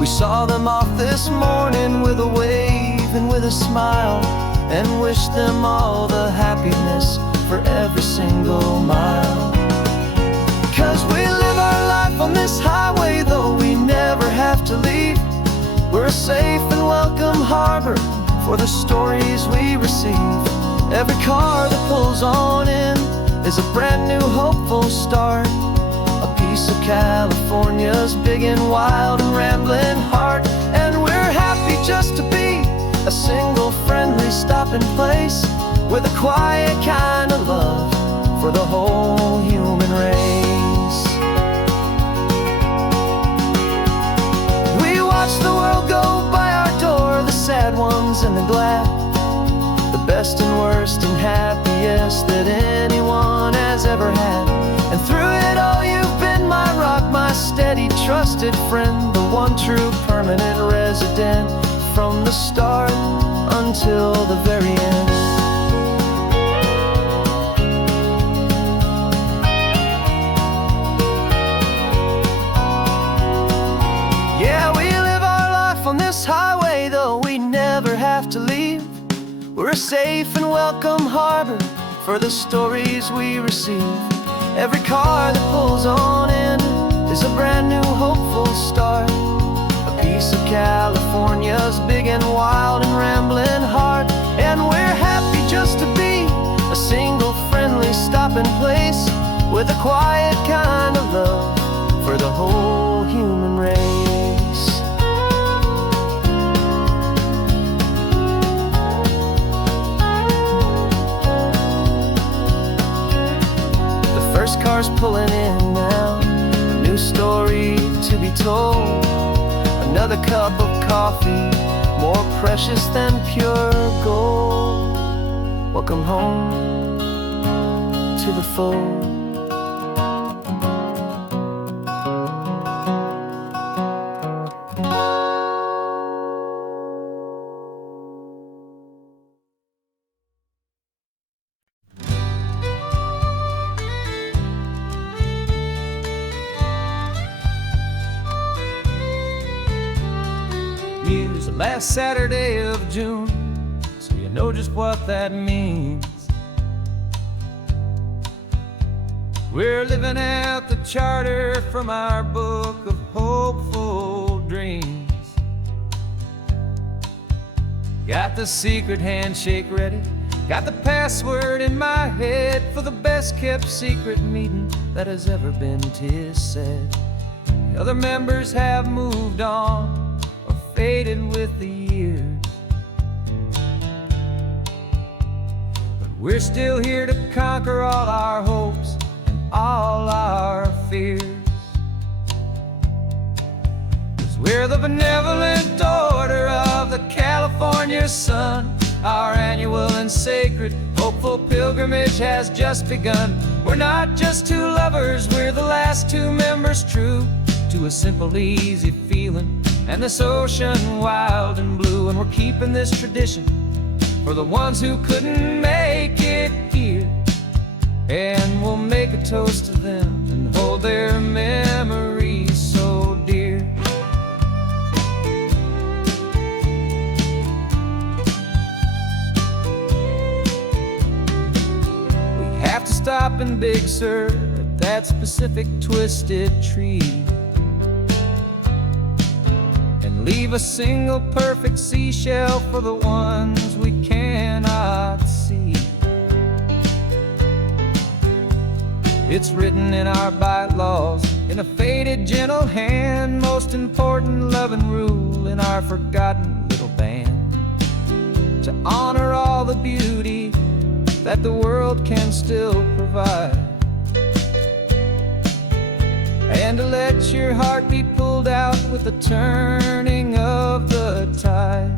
We saw them off this morning with a wave and with a smile, and wish them all the happiness for every single mile. 'Cause we live our life on this highway, though we never have to leave. We're a safe and welcome harbor for the stories we receive. Every car that pulls on in is a brand new hopeful start, a piece of California's big and wild and rambling heart. And we're happy just to be a single friendly stopping place, with a quiet kind of love for the whole human race. We watch the world go by our door, the sad ones and the glad, the best and worst and happiest that anyone has ever had. And through it all you've been my rock, my steady trusted friend, the one true permanent resident, from the start until the very end. Yeah, we live our life on this highway, though we never have to leave. We're a safe and welcome harbor for the stories we receive. Every car that pulls on in is a brand new hopeful start, a piece of California's big and wild and rambling heart. And we're happy just to be a single friendly stopping place, with a quiet kind of love for the whole human race. First car's pulling in now, a new story to be told. Another cup of coffee, more precious than pure gold. Welcome home to the fold. Use the last Saturday of June, so you know just what that means. We're living out the charter from our book of hopeful dreams. Got the secret handshake ready, got the password in my head for the best kept secret meeting that has ever been, 'tis said. The other members have moved on, faded with the years, but we're still here to conquer all our hopes and all our fears. 'Cause we're the benevolent order of the California sun. Our annual and sacred hopeful pilgrimage has just begun. We're not just two lovers, we're the last two members true to a simple, easy feeling and this ocean wild and blue. And we're keeping this tradition for the ones who couldn't make it here, and we'll make a toast to them and hold their memories so dear. We have to stop in Big Sur at that specific twisted tree, leave a single perfect seashell for the ones we cannot see. It's written in our bylaws in a faded gentle hand, most important loving rule in our forgotten little band, to honor all the beauty that the world can still provide, and to let your heart be pulled out with the turning of the tide.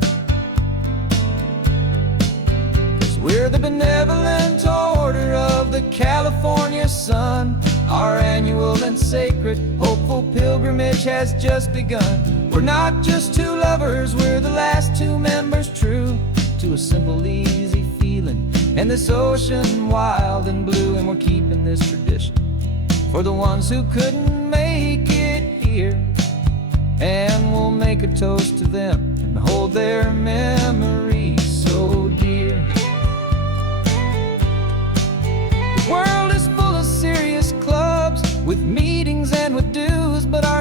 'Cause we're the benevolent order of the California sun. Our annual and sacred hopeful pilgrimage has just begun. We're not just two lovers, we're the last two members true to a simple, easy feeling and this ocean wild and blue. And we're keeping this tradition for the ones who couldn't make it here, and we'll make a toast to them and hold their memories so dear.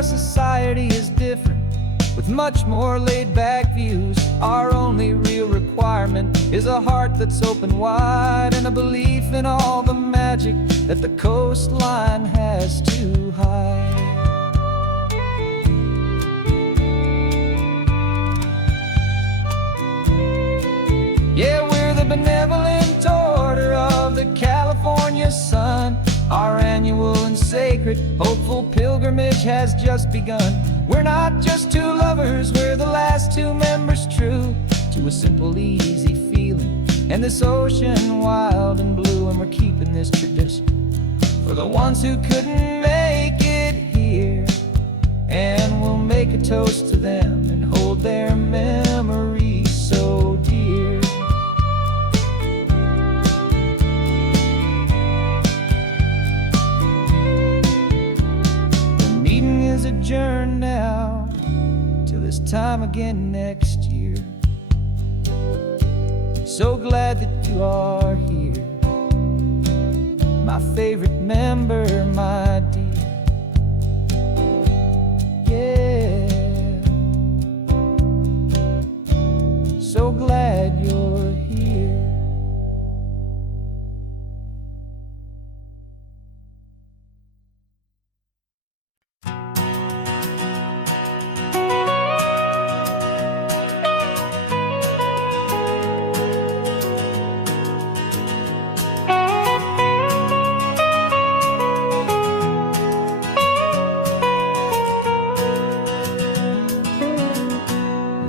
society is different, with much more laid-back views. Our only real requirement is a heart that's open wide, and a belief in all the magic that the coastline has to hide. Yeah, we're the benevolent order of the California sun. Our annual and sacred, hopeful pilgrimage has just begun. We're not just two lovers, we're the last two members true to a simple, easy feeling, and this ocean wild and blue. And we're keeping this tradition for the ones who couldn't make it here, and we'll make a toast to them and hold their memories so dear. Adjourn now till this time again next year. So glad that you are here, my favorite member, my dear. Yeah, so glad you're here.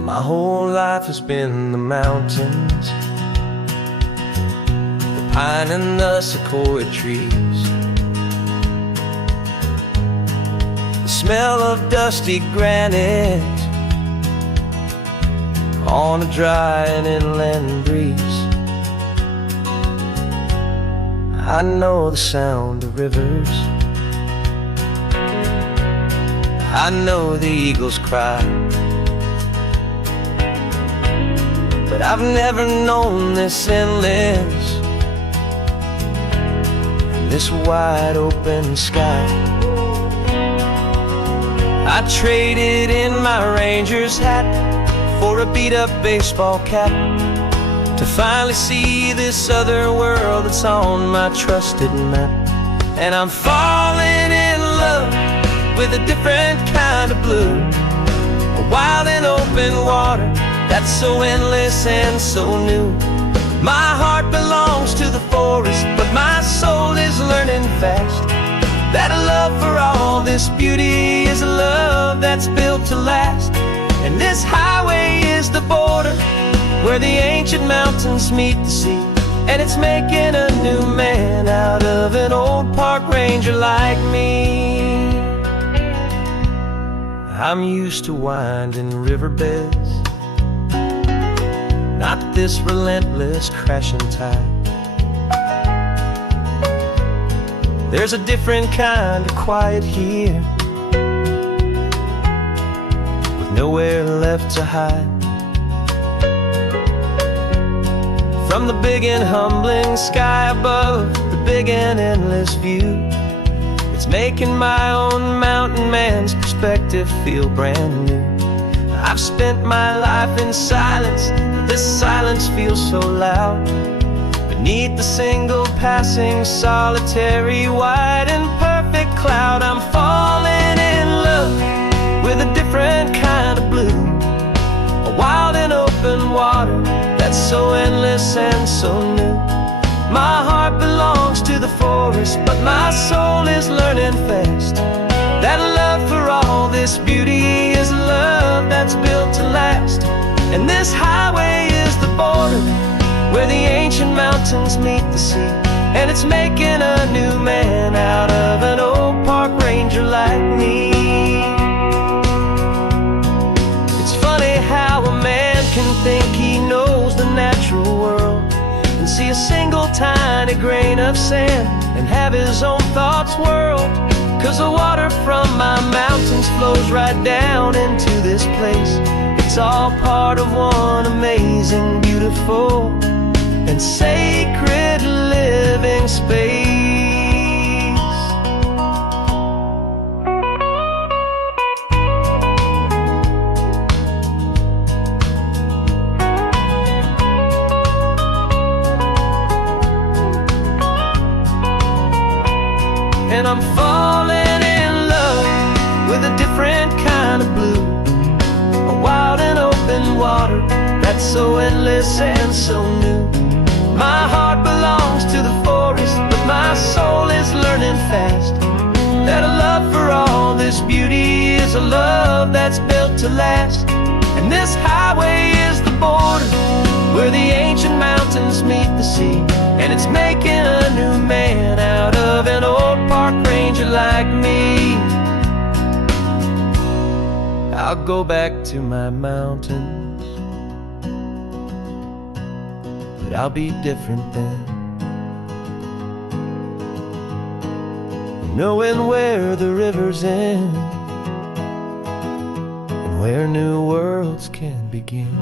My whole life has been the mountains, the pine and the sequoia trees, the smell of dusty granite on a dry and inland breeze. I know the sound of rivers, I know the eagles cry, but I've never known this endless and this wide open sky. I traded in my Ranger's hat for a beat-up baseball cap to finally see this other world that's on my trusted map. And I'm falling in love with a different kind of blue, a wild and open water that's so endless and so new. My heart belongs to the forest, but my soul is learning fast that a love for all this beauty is a love that's built to last. And this highway is the border where the ancient mountains meet the sea, and it's making a new man out of an old park ranger like me. I'm used to winding riverbeds, not this relentless crashing tide. There's a different kind of quiet here, with nowhere left to hide. From the big and humbling sky above, the big and endless view, it's making my own mountain man's perspective feel brand new. I've spent my life in silence, this silence feels so loud. Beneath the single passing solitary white and perfect cloud, I'm falling in love with a different kind of blue, a wild and open water that's so endless and so new. My heart belongs to the forest, but my soul is learning fast that love for all this beauty is a love that's built to last. And this highway is the border where the ancient mountains meet the sea, and it's making a new man out of an old park ranger like me. It's funny how a man can think he knows the natural world and see a single tiny grain of sand and have his own thoughts whirled. 'Cause the water from my mountains flows right down into this place. It's all part of one amazing, beautiful, and sacred living space. And I'm falling in love with a different kind of blue, a wild and open water that's so endless and so new. My heart belongs to the forest, but my soul is learning fast that a love for all this beauty is a love that's built to last. And this highway is the border where the ancient mountains meet the sea, and it's making a new man out of an old park ranger like me. I'll go back to my mountains, but I'll be different then, knowing where the rivers end and where new worlds can begin.